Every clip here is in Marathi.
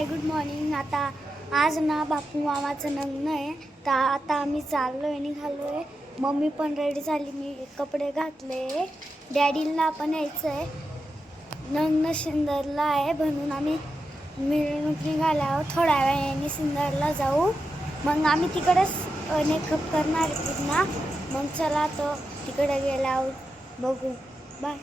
Hi good morning. आज ना बापू मामाचं लग्न आहे, तर आता आम्ही चाललोय, निघालोय। मम्मी पण रेडी झाली, मी कपडे घातले। डॅडीला पण यायचं आहे, लग्न सिन्नरला आहे, म्हणून आम्ही मिरवणूक निघालो आहोत। थोड्या वेळाने सिन्नरला जाऊ, मग आम्ही तिकडेच मेकअप करणार ना। मग चला तर तिकडे गेल्यावर बघू, बाय।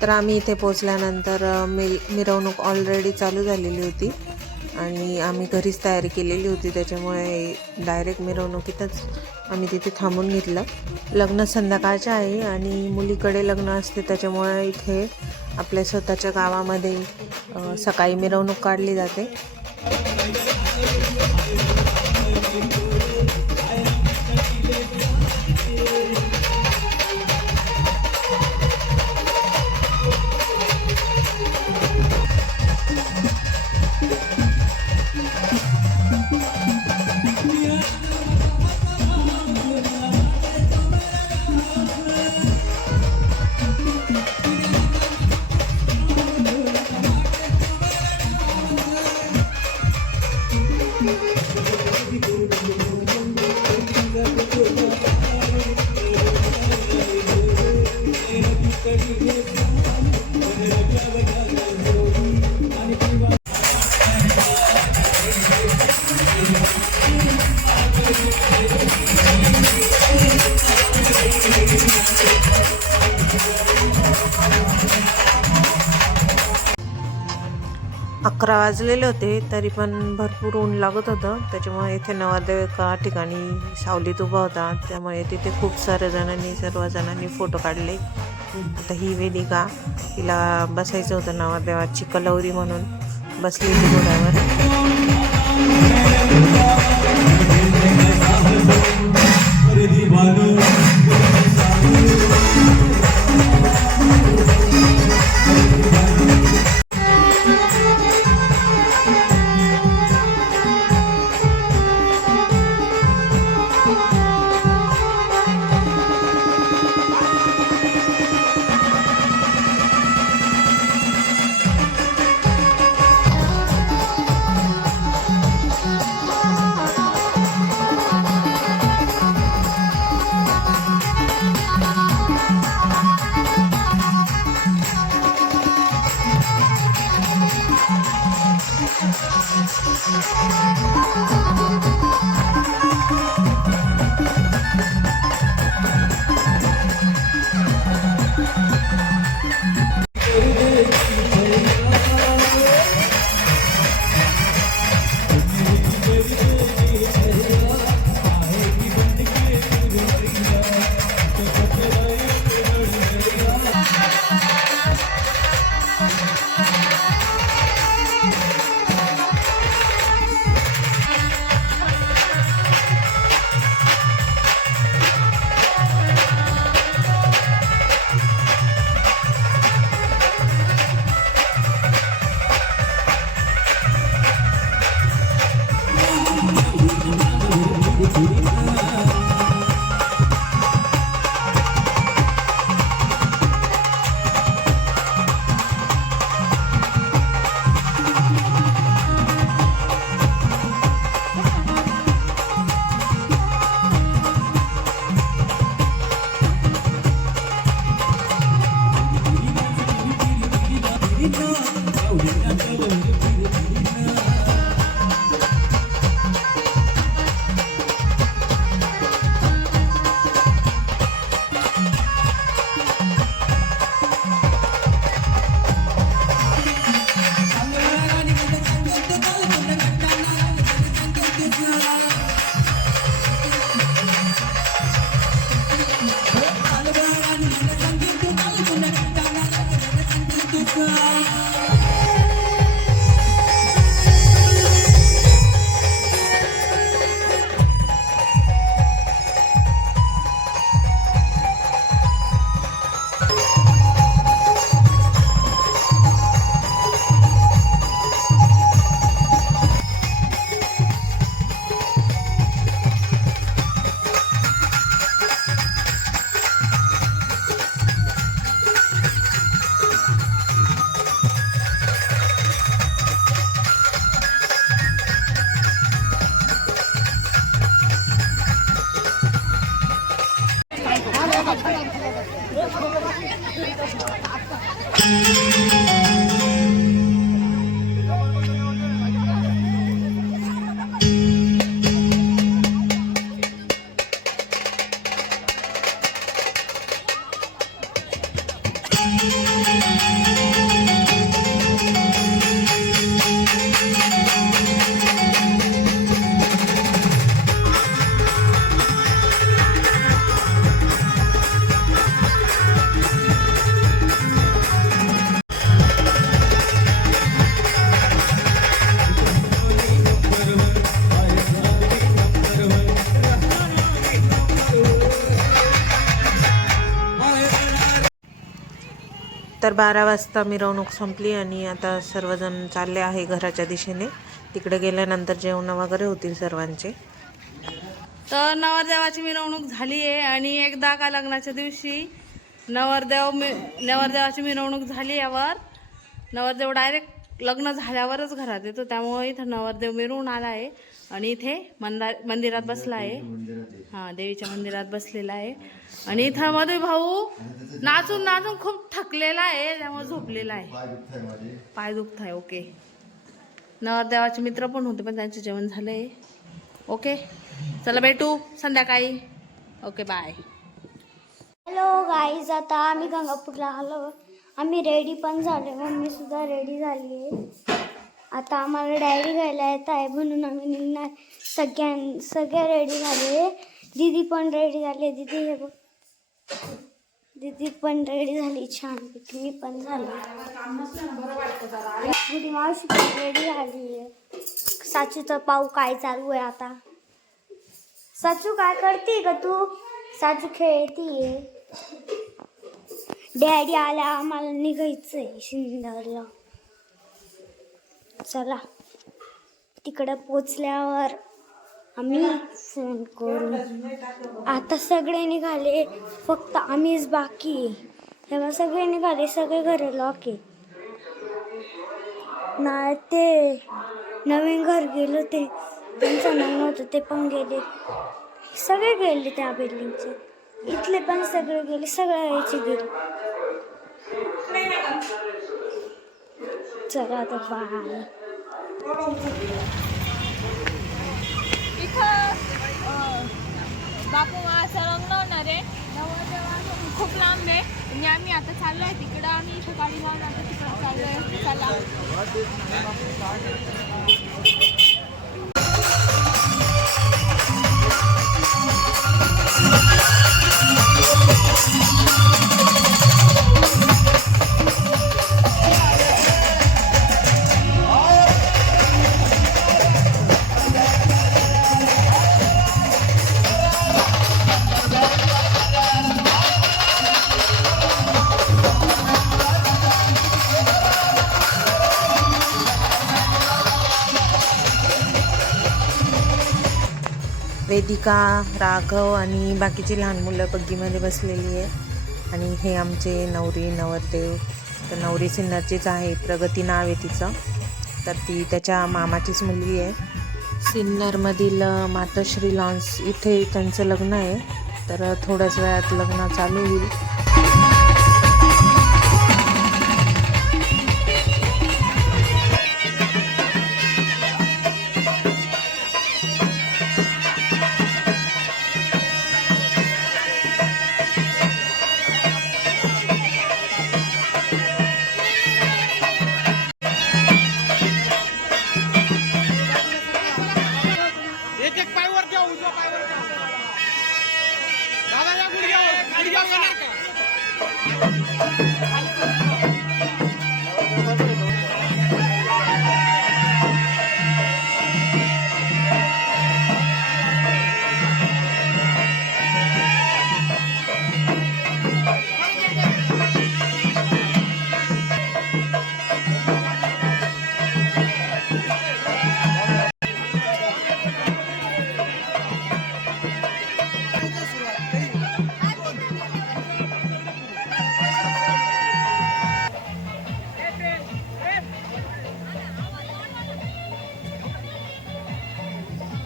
तर आम्ही इथे पोचल्यानंतर मिरवणूक ऑलरेडी चालू झालेली होती आणि आम्ही घरीच तयारी केलेली होती, त्याच्यामुळे डायरेक्ट मिरवणुकीतच आम्ही तिथे थांबून घेतलं। लग्न संध्याकाळचं आहे आणि मुलीकडे लग्न असते, त्याच्यामुळे इथे आपल्या स्वतःच्या गावामध्ये सकाळी मिरवणूक काढली जाते। अकरा वाजलेले होते, तरी पण भरपूर ऊन लागत होतं, त्याच्यामुळे इथे नवरदेव एका ठिकाणी सावलीत उभा होता, त्यामुळे तिथे खूप सर्वजणांनी फोटो काढले। आता ही वेदिका, तिला बसायचं होतं नवरदेवाची कलवरी म्हणून बसली ती घोड्यावर। तर 12 वाजता मिरवणूक संपली आणि आता सर्वजण चालले आहे घराच्या दिशेने. तिकडे गेल्यानंतर जेवण वगैरे होतील सर्वांचे. तर नवरदेवाची मिरवणूक झाली आहे आणि एकदा का लग्नाच्या दिवशी नवरदेवाची मिरवणूक झाली यावर नवरदेव डायरेक्ट लग्न झाल्यावरच घरात येतो. त्यामुळे इथं नवरदेव मिरवून आला आहे आणि इथे मंदिरात बसला आहे. हां, देवीच्या मंदिरात बसलेला आहे. आणि इथं मधु भाऊ नाचून नाचून खूप थकलेला आहे, त्यामुळे झोपलेला आहे. पाय दुखत आहे. ओके. नवरदेवाचे मित्र पण होते पण त्यांचे जेवण झालंय. ओके, चला भेटू संध्याकाळी. Okay, bye. हॅलो गाईज, आता आम्ही गंगापूरला आलो. आम्ही रेडी पण झालो, मम्मी सुद्धा रेडी झाली आहे. आता आम्हाला डायरी घ्यायला येत आहे म्हणून आम्ही निघणार. सगळे रेडी झाले. दीदी पण रेडी झाली. दीदी हे बघ, दीदी पण रेडी झाली छानपैकी. मी पण झाली. दीदी मावशी पण रेडी झाली आहे. साचूचा पाऊ काय चालू आहे आता? साचू काय करते का तू? साचू खेळतीये. डॅडी आल्या, आम्हाला निघायचंय सिन्नरला. चला, तिकडं पोचल्यावर आम्ही फोन करू. आता सगळे निघाले, फक्त आम्हीच बाकी आहे. तेव्हा सगळे निघाले, सगळे घरी लॉक आहे. नाही, ते नवीन घर गेलं, ते त्यांचं नाव नव्हतं, ते पण गेले. सगळे गेले त्या बिल्डिंगचे. इथले पण सगळे गेले, सगळ्या यायचे गेले. चला आता बाय. इथं बापू मामाचं लग्न होणार आहे. नवरदेवाचं खूप लांब आहे आणि आम्ही आता चाललो आहे तिकडं. आम्ही इथं गाडी लावून आता तिकडं चाललो आहे. चला. वेदिका, राघव आणि बाकीची लहान मुलं बग्गीमध्ये बसलेली आहे. आणि हे आमचे नवरी नवरदेव. तर नवरी सिन्नरचीच आहे, प्रगती नाव आहे तिचं. तर ती त्याच्या मामाचीच मुलगी आहे. सिन्नरमधील मातोश्री लॉन्स इथे त्यांचं लग्न आहे. तर थोड्याच वेळात लग्न चालू होईल.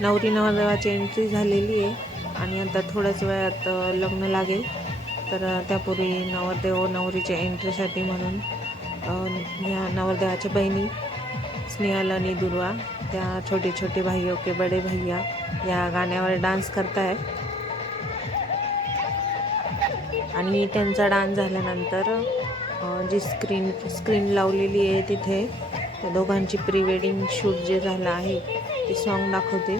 नवरी नवरदेवाची एंट्री झालेली आहे आणि आता थोड्याच वेळात लग्न लागेल. तर त्यापूर्वी नवरदेव नवरीच्या एंट्रीसाठी म्हणून या नवरदेवाच्या बहिणी स्नेहल आणि दुर्वा त्या छोटे छोटे भाइयों के बड़े भैया या गाण्यावर डान्स करताय. आणि त्यांचा डान्स झाल्यानंतर जी स्क्रीन लावलेली आहे तिथे त्या दोघांची प्री वेडिंग शूट जे झालं आहे ते सॉन्ग दाखवते.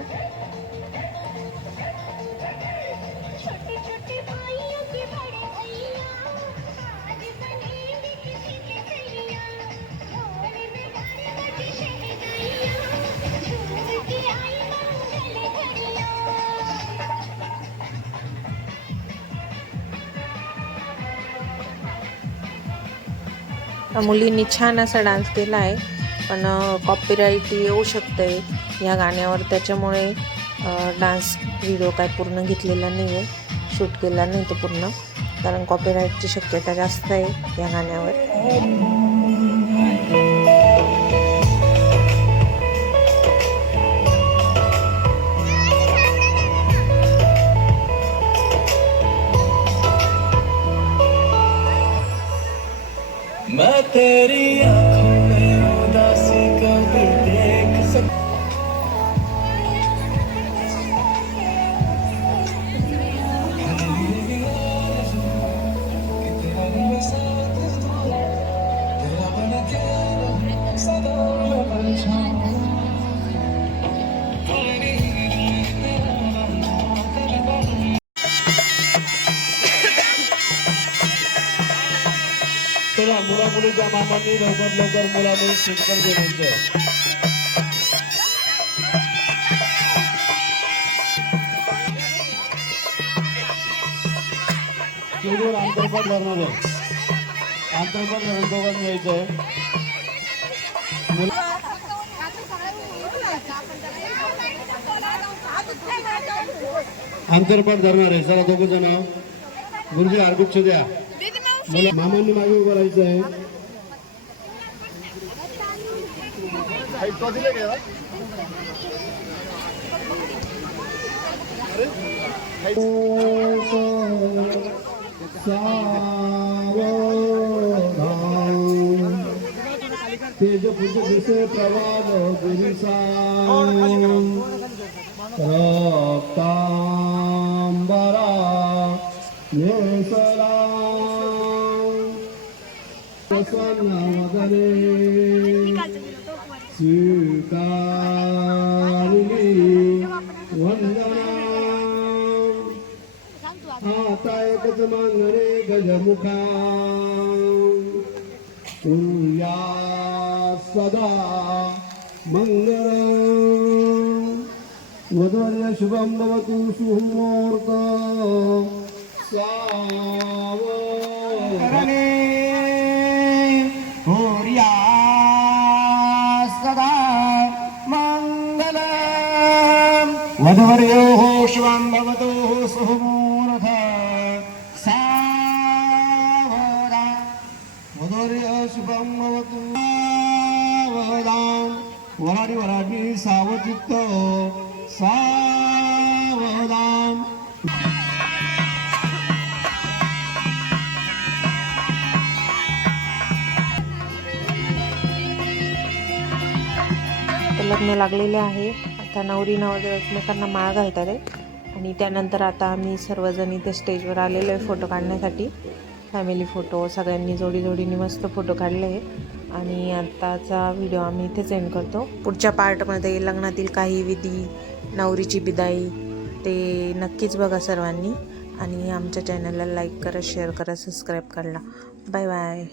मुलींनी छान असा डान्स केला आहे, पण कॉपीराईट येऊ शकतंय या गाण्यावर, त्याच्यामुळे डान्स व्हिडिओ काय पूर्ण घेतलेला नाही आहे, शूट केला नाही तो पूर्ण, कारण कॉपीराईटची शक्यता जास्त आहे या गाण्यावर. मैं तेरी आँखों में उदासी कभी देख सकता चला मुला मुलीच्या मामांनी लवकर मुला मुली शिकवण देण्याचं. चौघर अंतर्गत धरणार आहे, अंतर्गत दोघांनी यायचं आहे. अंतर्गत धरणार आहे. चला दोघ जण गुरुजी आरगुच्छ द्या. मला मामांनी मागे उभं राहायचं आहे. तेज पुज दिसे प्रवाद गुरुसा रक्तांबरा नेसरा वदने स्वीकारिणी वंदना. आता एकच मागणे गजमुखा कुर्या सदा मंगलम. वधूवर्य शुभं भवतु सुमुहूर्त सावधाने कुर्या सदा मंगलम. वधूवर्यो शुभं भवतु सुमुहूर्त सावधान. वधूवर्य शुभं भवतु सावधान. वराडी वराडी सावचित्त सावधान. लग्न लागलेले आहे. आता नवरी नवरदेव एकमेकांना माळ घालतात आहे. आणि त्यानंतर आता आम्ही सर्वजण इथे स्टेजवर आलेलो आहे फोटो काढण्यासाठी. फॅमिली फोटो सगळ्यांनी जोडी जोडीने मस्त फोटो काढले आहे. आणि आताचा व्हिडिओ आम्ही इथेच एंड करतो. पुढच्या पार्टमध्ये लग्नातील काही विधी, नवरीची बिदाई ते नक्कीच बघा सर्वांनी. आणि आमच्या चॅनलला लाईक करा, शेअर करा, सबस्क्राईब करा. Bye bye.